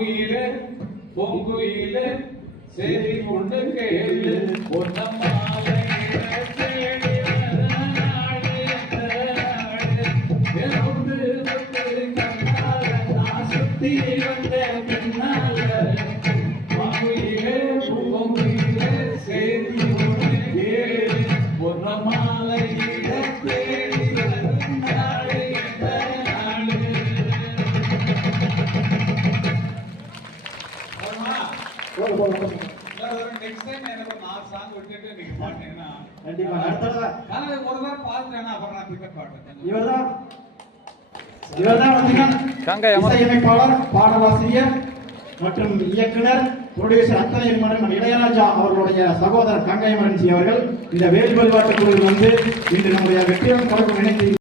மாங்குயிலே பொங்குயிலே சேரி கொண்டு கேளு பொன்னம்மாலை சுத்தி வந்த பின்னால மாங்குயிலே பொங்குயிலே சேரி கொண்டு கேளு பொன்னம்மாலை நெக்ஸ்ட் டைம் எனக்கு 4 சாங் விட்டுட்டு நீங்க பாத்தீங்கன்னா கண்டிப்பா அடுத்ததா நான் ஒரு தடவை பாத்துட்டேனா அப்புறம் நான் பிக்கப் பாடுறேன். இவர்தான் வந்து இசையமைப்பாளர், பாடலாசிரியர் மற்றும் இயக்குனர், புரொடியூசர் அத்தனை மகன் இளையராஜா அவர்களுடைய சகோதரர் கங்கை அமரன் அவர்கள் இந்த வேல் வழிபாட்டு குழுவில் வந்து இன்று நம்முடைய வெற்றிடம் தொடர்பு இணைத்து